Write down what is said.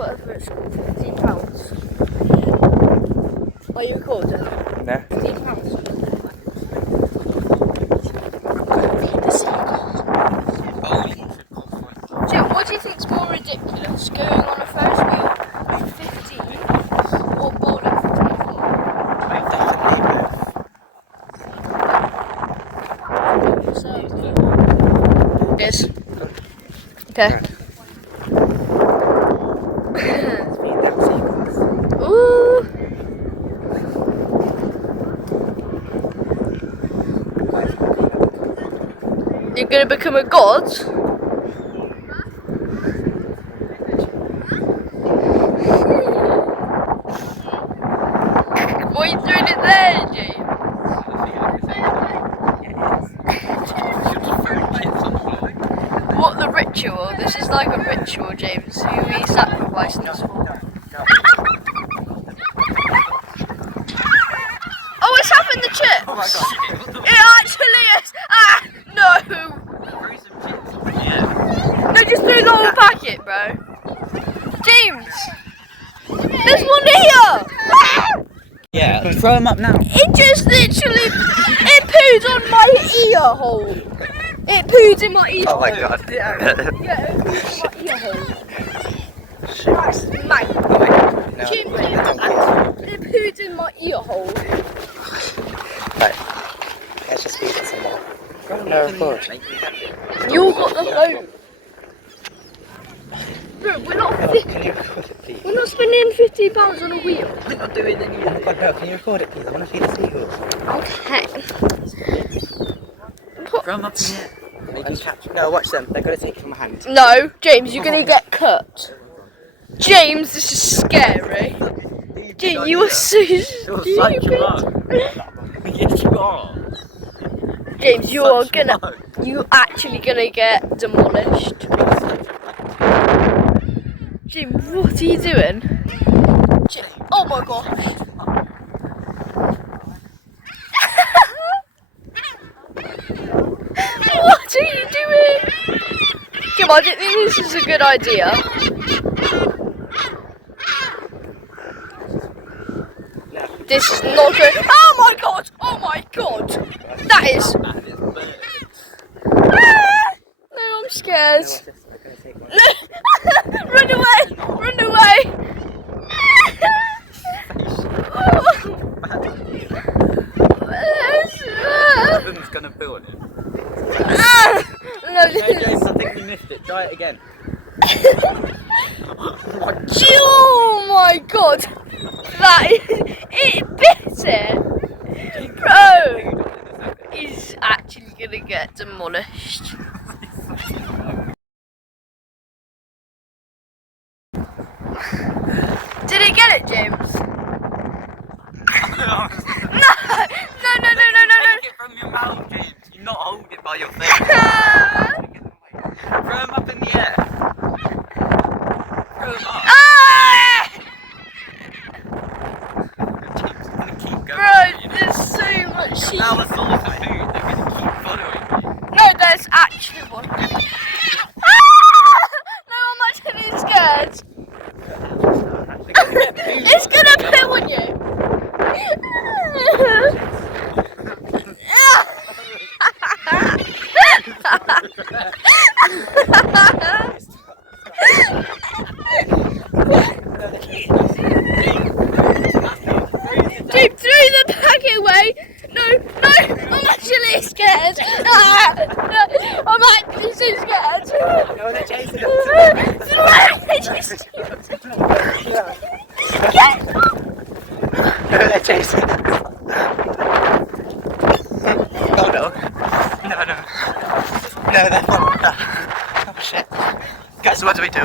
whatever it's called, £15. Are you recording? No. £15. The Seagull. Jim, what do you think's more ridiculous? Going on a Ferris wheel with 15 or bowling for 24? So, yes. Okay. Ooh. You're gonna become a god? What are you doing it there, James? What, the ritual? This is like a ritual, James. Who are you sacrificing us for? Oh, it's having the chips! Oh my god. It actually is! Ah! No! No, just throw the whole packet, bro. James! There's one here! Ah! Yeah, throw them up now. It just literally, it pooed on my ear hole. It pooed in my ear hole. Oh my god. Yeah, it pooed in my ear hole. Mate, No, Jim, it pooed in my ear hole. right. Let's just feed it some more. No, record. You got the phone. Bro, we're not, Can you record it, please? we're not spending £15 on a wheel. We're not doing any. Oh my god, no, can you record it, please? I want to feed the seagulls. Okay. Throw them up in the air. They can catch. No, watch them. They're going to take it from my hand. No, James, you're gonna get cut. James, this is scary. James, you are so stupid. Yes, you are. James, you actually gonna get demolished. James, what are you doing? Oh my gosh. What are you doing? Come on, I don't think this is a good idea. This is not good. Oh my god! Oh my god! That is. Ah! No, I'm scared. No. Run away! Run away! Nothing's going to build it. No, No, James, I think you missed it. Try it again. Oh my god! That is. It bit it! Bro! He's actually gonna get demolished. Did he get it, James? No! No, no, no, no, no, no! Take it from your mouth, James. You not hold it by your face. Throw them up in the air. Throw them up. Ah! James, I'm going to keep going. Bro, there's so much sheep. Now the source of food, they're going to keep following you. No, there's actually one. Ah! No, I'm actually scared. It's gonna poo on you. Dude, throw the packet away. No, no, I'm actually scared. Ah, no, I'm actually so scared. No, they're chasing us. No, they're chasing us. Oh no. No, no. No, they're not. Oh shit. Guys, what do we do?